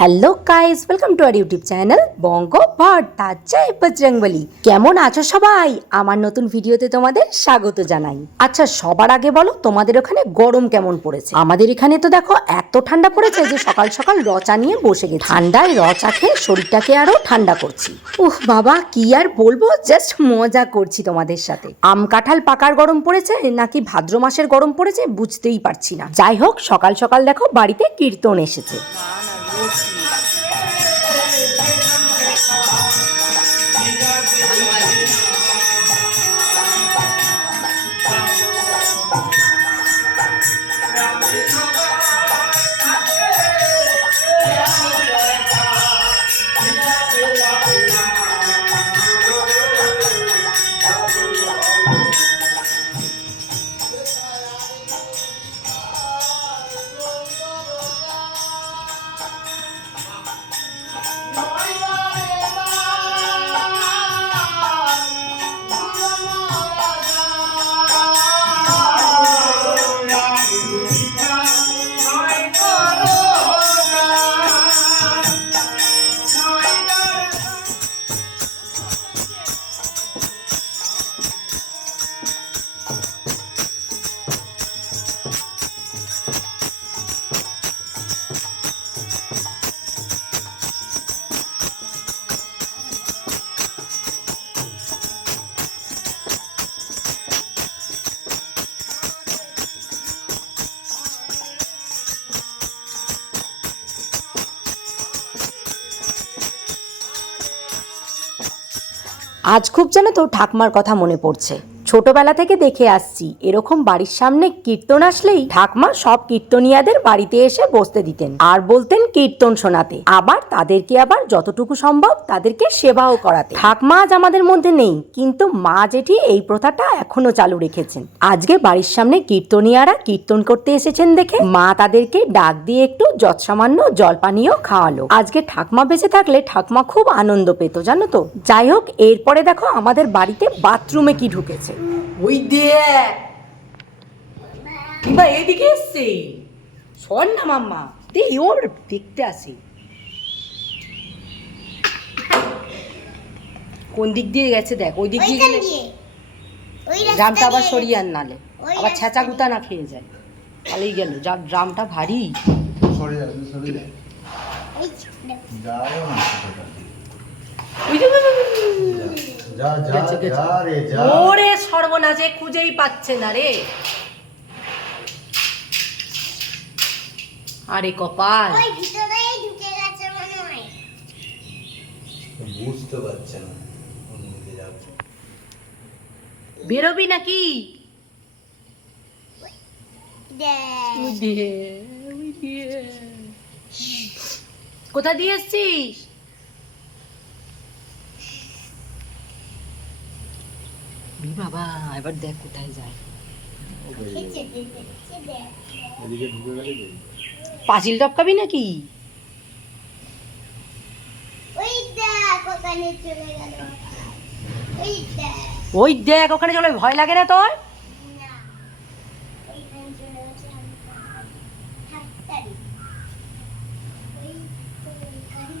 Hello guys welcome to our YouTube channel Banga Bhatta জয় বজরংবলী কেমন আছো সবাই? আমার নতুন ভিডিওতে তোমাদের স্বাগত জানাই। আচ্ছা সবার আগে বলো, তোমাদের ওখানে গরম কেমন পড়েছে? আমাদের এখানে তো দেখো, এত ঠান্ডা পড়েছে যে সকাল সকাল রচা নিয়ে বসে গেছি। ঠান্ডায় রচা খেয়ে শরীরটাকে আরও ঠান্ডা করছি। উহ, বাবা, কি আর বলব? জাস্ট মজা করছি তোমাদের সাথে। আম কাঁঠাল পাকার গরম পড়েছে, নাকি ভাদ্র মাসের গরম পড়েছে, বুঝতেই পারছি না। যাই হোক, সকাল সকাল দেখো, বাড়িতে কীর্তন এসেছে। 我去 আজ খুব যেন তো ঠাকমার কথা মনে পড়ছে। ছোটবেলা থেকে দেখে আসছি। এরকম বাড়ির সামনে কীর্তন আসলেই ঠাকমা সব কীর্তনিয়াদের বাড়িতে এসে বসতে দিতেন আর বলতেন কীর্তন শোনাতে। আবার তাদেরকে আবার যতটুকু সম্ভব তাদেরকে সেবাও করাতে। ঠাকমা আজ আমাদের মধ্যে নেই, কিন্তু মা জেঠি এই প্রথাটা এখনও চালু রেখেছেন। আজকে বাড়ির সামনে কীর্তনিয়ারা কীর্তন করতে এসেছেন দেখে মা তাদেরকে ডাক দিয়ে একটু যৎসামান্য জলপানীয় খাওয়ালো। আজকে ঠাকমা বেঁচে থাকলে ঠাকমা খুব আনন্দ পেত, জানো তো? যাই হোক, এরপরে দেখো আমাদের বাড়িতে বাথরুমে কি ঢুকেছে। ওই দেখ। কিংবা এদিকে এসছে? শোন না মাম্মা দে ওর দেখতে আসি। কোন দিক দিয়ে গেছে দেখ ওই দিক দিয়ে গেলে ড্রামটা আবার সরিয়ে আন নালে। আবার ছেঁচা গুতা না খেয়ে যায়। তাহলেই গেল যা ড্রামটা ভারী। সরে যাবে সরে যাবে ওই যে, যে, যে, রে যা। ওরে সর্বনাশে খুঁজেই পাচ্ছে না রে। আরে কপাল। ওই ভিতরেই ঢুকে গেছে মনে হয়। বুঝতে পারছে না। অন্যদিকে যাচ্ছে। বেরোবি নাকি? কোথা দিয়ে এসছিস? বাবা এবার দেখ কোথায় যায়? পাঁচিল টপকাবি নাকি? ওই দেখ ওখানে চলে গেল। ওই দেখ। ওই দেখ ওখানে চলে ভয় লাগে না তোর? না ওইখানে চলে গেছে আমি হাততালি ওই তো ওইখানে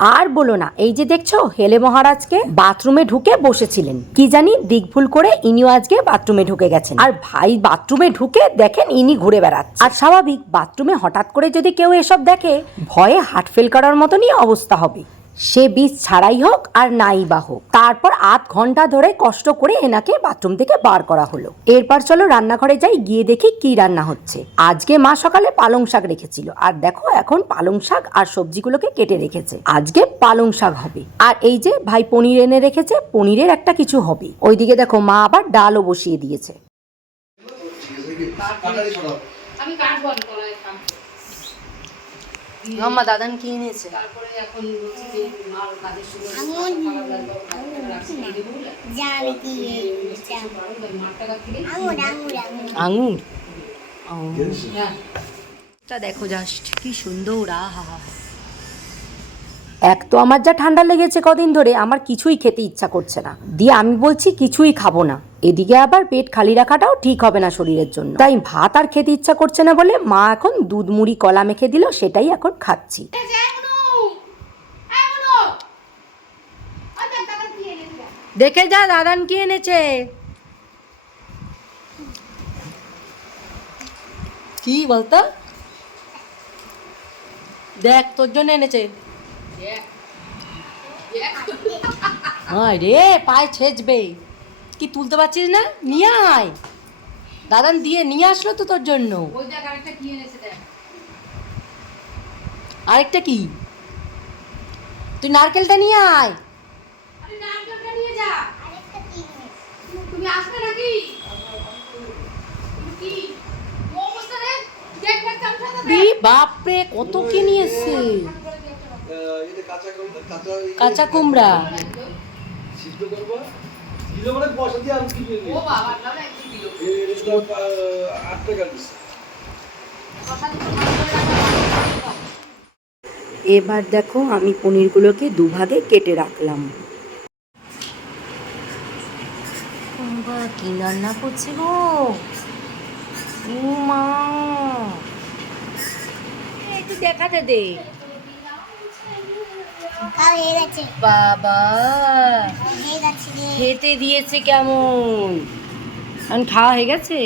আর বলো না, এই যে দেখছ, হেলে মহারাজকে বাথরুমে ঢুকে বসেছিলেন। কি জানি দিক ভুল করে ইনিও আজকে বাথরুমে ঢুকে গেছেন। আর ভাই বাথরুমে ঢুকে দেখেন ইনি ঘুরে বেড়াচ্ছে। আর স্বাভাবিক, বাথরুমে হঠাৎ করে যদি কেউ এসব দেখে, ভয়ে হার্ট ফেল করার মতনই অবস্থা হবে। সে বীজ ছাড়াই হোক আর নাই বা হোক। তারপর আধ ঘণ্টা ধরে কষ্ট করে এনাকে বাথরুম থেকে বার করা হলো। এরপর চলো রান্নাঘরে যাই, গিয়ে দেখি কি রান্না হচ্ছে। আজকে মা সকালে পালং শাক রেখেছিল। আর দেখো, এখন পালং শাক আর সবজিগুলোকে কেটে রেখেছে। আজকে পালং শাক হবে। আর এই যে ভাই পনির এনে রেখেছে, পনিরের একটা কিছু হবে। ওইদিকে দেখো, মা আবার ডালও বসিয়ে দিয়েছে। আমি আমি মাম্মা দাদান কি এনেছে? তারপরে এখন যে আর কাজের সময় আঙুর হ্যাঁ। দেখো জাস্ট কি সুন্দর আহা। এক তো আমার যা ঠান্ডা লেগেছে কদিন ধরে আমার কিছুই খেতে ইচ্ছা করছে না। দিয়ে আমি বলছি কিছুই খাব না। এদিকে আবার পেট খালি রাখাটাও ঠিক হবে না শরীরের জন্য। তাই ভাত আর খেতে ইচ্ছা করছে না বলে মা এখন দুধ মুড়ি কলা মেখে দিল সেটাই এখন খাচ্ছি। দেখে যা দাদান কি এনেছে। কি বলতো? দেখ তোর জন্য এনেছে। হায় রে পায়ে ছেচবে কি তুলতে পারছিস না নিয়ে আয় দাদান দিয়ে নিয়ে আসলো তো তোর জন্য আরেকটা কি এনেছে দেখ আরেকটা কি তুই নারকেলটা নিয়ে আয় আরে নারকেলটা নিয়ে যা আরেকটা কি এনেছে? তুমি আসবে নাকি তুমি কি ও অবস্থা রে দেখ দেখ চামচাটা ই বাপরে কত কি নিয়ে এসছে এটা কাঁচা কুমড়া সিদ্ধ করব। কিলো মানে পয়সা দিয়ে কিনে নিই আট টাকা দিচ্ছে এবার দেখো আমি পনিরগুলোকে দুভাগে কেটে রাখলাম। কি রান্না করছে গো? মা একটু দেখাতে দে। বাবা। খেতে দিয়েছে কেমন? খাওয়া হয়ে গেছে?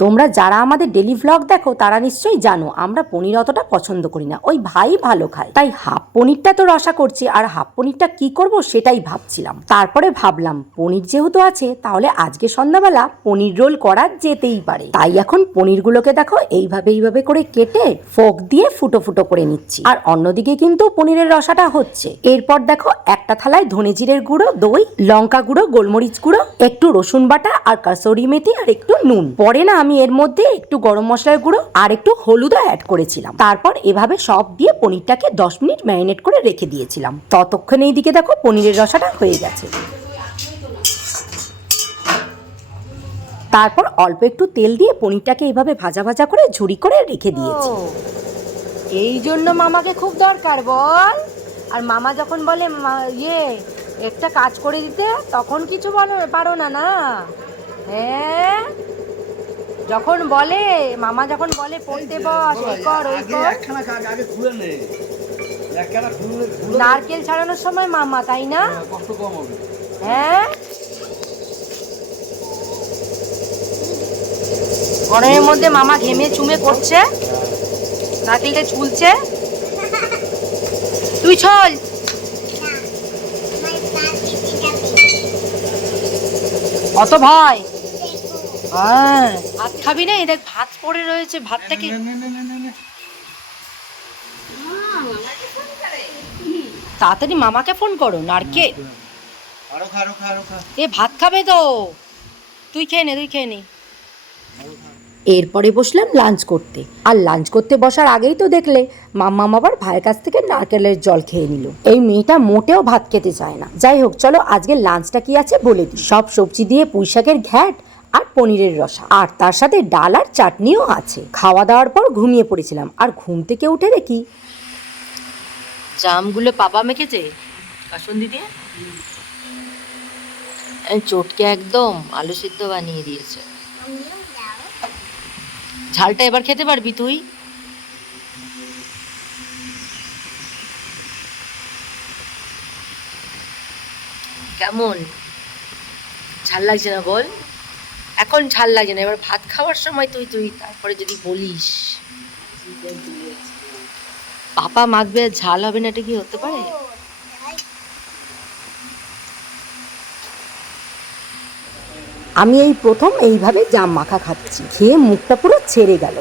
তোমরা যারা আমাদের ডেলি ভ্লগ দেখো, তারা নিশ্চয়ই জানো, আমরা পনির অতটা পছন্দ করি না। ওই ভাই ভালো খায়। তাই হাফ পনিরটা তো রসা করছি, আর হাফ পনিরটা কি করব সেটাই ভাবছিলাম। তারপরে ভাবলাম, পনির যেহেতু আছে, তাহলে আজকে সন্ধ্যাবেলা পনির রোল করা যেতেই পারে। তাই এখন পনিরগুলোকে দেখো, এইভাবে এইভাবে করে কেটে ফোক দিয়ে ফুটো ফুটো করে নিচ্ছি। আর অন্যদিকে কিন্তু পনিরের রসাটা হচ্ছে। এরপর দেখো, একটা থালায় ধনে জিরের গুঁড়ো, দই, লঙ্কা গুঁড়ো, গোলমরিচ গুঁড়ো, একটু রসুন বাটা, আর কাসরি মেথি, আর একটু নুন। পরে না আমি এর মধ্যে একটু গরম মশলার গুঁড়ো আর একটু হলুদও অ্যাড করেছিলাম। তারপর এভাবে সব দিয়ে পনিরটাকে দশ মিনিট ম্যারিনেট করে রেখে দিয়েছিলাম। ততক্ষণে এইদিকে দেখো পনিরের রসাটা হয়ে গেছে। তারপর অল্প একটু তেল দিয়ে পনিরটাকে এইভাবে ভাজা ভাজা করে ঝুড়ি করে রেখে দিয়েছি। এই জন্য মামাকে খুব দরকার বল। আর মামা যখন বলে ইয়ে একটা কাজ করে দিতে, তখন কিছু বলো, পারো না না? হ্যাঁ? যখন বলে মামা যখন বলে পড়তে বস এই কর ওই কর। নারকেল ছাড়ানোর সময় মামা তাই না? হ্যাঁ গরমের মধ্যে মামা ঘেমে চুমে করছে। নারকেলটা ঝুলছে তুই চল অত ভয়? হ্যাঁ। খাবি না? এই দেখ ভাত পড়ে রয়েছে ভাতটা কি নে, নে, নে, নে, নে, নে। তাড়াতাড়ি মামাকে ফোন করো নারকেল। আরও খা আরও খা আরও খা। এ ভাত খাবে তো। তুই খেয়ে নে তুই খেয়ে নে। এরপরে বসলাম লাঞ্চ করতে। আর লাঞ্চ করতে বসার আগেই তো দেখলে মাম্মাম আবার ভাইয়ের কাছ থেকে নারকেলের জল খেয়ে নিল। এই মেয়েটা মোটেও ভাত খেতে চায় না। যাই হোক চলো আজকে লাঞ্চটা কি আছে বলে দিই। সব সবজি দিয়ে পুঁই শাকের ঘ্যাট আর পনিরের রসা। আর তার সাথে ডাল আর চাটনিও আছে। খাওয়া দাওয়ার পর ঘুমিয়ে পড়েছিলাম। আর ঘুম থেকে উঠে দেখি জামগুলো পাপা মেখেছে? কাসন্দি চটকে একদম আলু সিদ্ধ বানিয়ে দিয়েছে। ঝালটা এবার খেতে পারবি তুই? কেমন? ঝাল লাগছে না বল? এখন ঝাল লাগে না। এবার ভাত খাওয়ার সময় তুই তুই তারপরে যদি বলিস। পাপা মাখবে, ঝাল হবে না, এটা কি হতে পারে? আমি এই প্রথম এইভাবে জাম মাখা খাচ্ছি। খেয়ে মুখটা পুরো ছেড়ে গেল।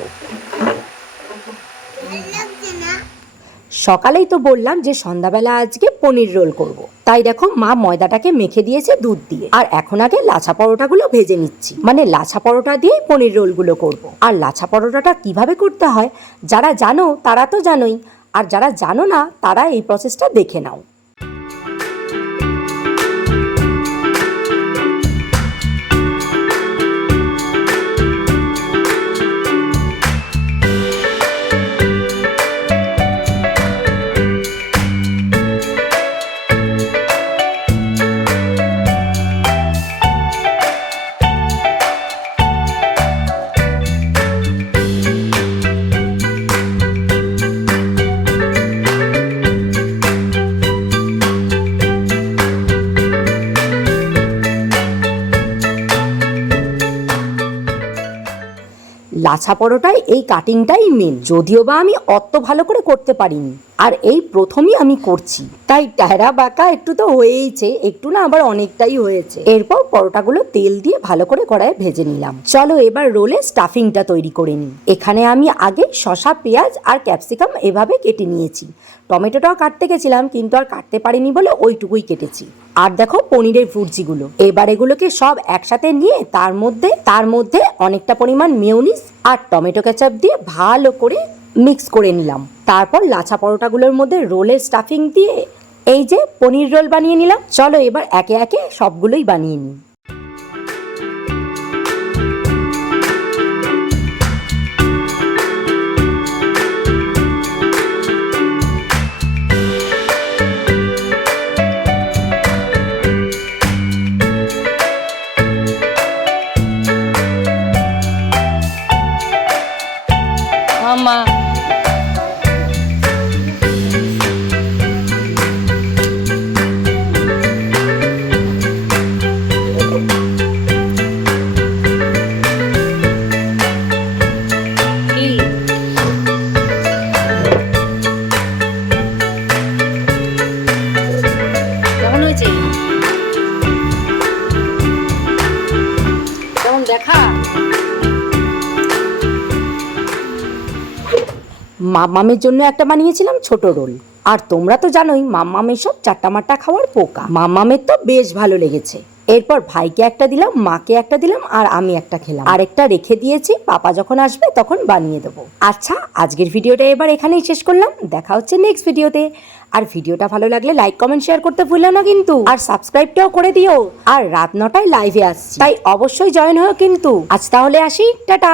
সকালেই তো বললাম যে সন্ধ্যাবেলা আজকে পনির রোল করব। তাই দেখো মা ময়দাটাকে মেখে দিয়েছে দুধ দিয়ে আর এখন আগে লাছা পরোটাগুলো ভেজে নিচ্ছি মানে লাছা পরোটা দিয়ে পনির রোলগুলো করব। আর লাছা পরোটাটা কীভাবে করতে হয়, যারা জানো তারা তো জানোই আর যারা জানো না, তারা এই প্রসেসটা দেখে নাও লাছা পরোটায় এই কাটিংটাই মেন যদিও বা আমি অত ভালো করে করতে পারিনি। আর এই প্রথমই আমি করছি। তাই ট্যারা বাঁকা একটু তো হয়েইছে, একটু না আবার অনেকটাই হয়েছে। এরপর পরোটাগুলো তেল দিয়ে ভালো করে কড়াইয়ে ভেজে নিলাম। চলো এবার রোলে স্টাফিংটা তৈরি করে নিই। এখানে আমি আগে শসা, পেঁয়াজ আর ক্যাপসিকাম এভাবে কেটে নিয়েছি। টমেটোটাও কাটতে গেছিলাম, কিন্তু আর কাটতে পারিনি বলে ওইটুকুই কেটেছি। আর দেখো পনিরের ভুর্জিগুলো। এবার এগুলোকে সব একসাথে নিয়ে তার মধ্যে তার মধ্যে অনেকটা পরিমাণ মেয়োনিজ আর টমেটো কেচাপ দিয়ে ভালো করে মিক্স করে নিলাম। তারপর লাচা পরোটাগুলোর মধ্যে রোলের স্টাফিং দিয়ে এই যে পনির রোল বানিয়ে নিলাম। চলো এবার একে একে সবগুলোই বানিয়ে নিই। মামা মাম্মামের জন্য একটা বানিয়েছিলাম ছোট রোল। আর তোমরা তো জানোই মাম্মামের সব চারটা মাট্টা খাওয়ার পোকা। মাম্মামের তো বেশ ভালো লেগেছে। এরপর ভাইকে একটা দিলাম, মাকে একটা দিলাম, আর আমি একটা খেলাম। আরেকটা রেখে দিয়েছি, পাপা যখন আসবে তখন বানিয়ে দেবো। আচ্ছা আজকের ভিডিওটা এবার এখানেই শেষ করলাম। দেখা হচ্ছে নেক্সট ভিডিওতে। আর ভিডিওটা ভালো লাগলে লাইক কমেন্ট শেয়ার করতে ভুলো না কিন্তু। আর সাবস্ক্রাইবটাও করে দিও। আর রাত নটায় লাইভে আসছি। তাই অবশ্যই জয়েন হও কিন্তু। আজ তাহলে আসি। টাটা!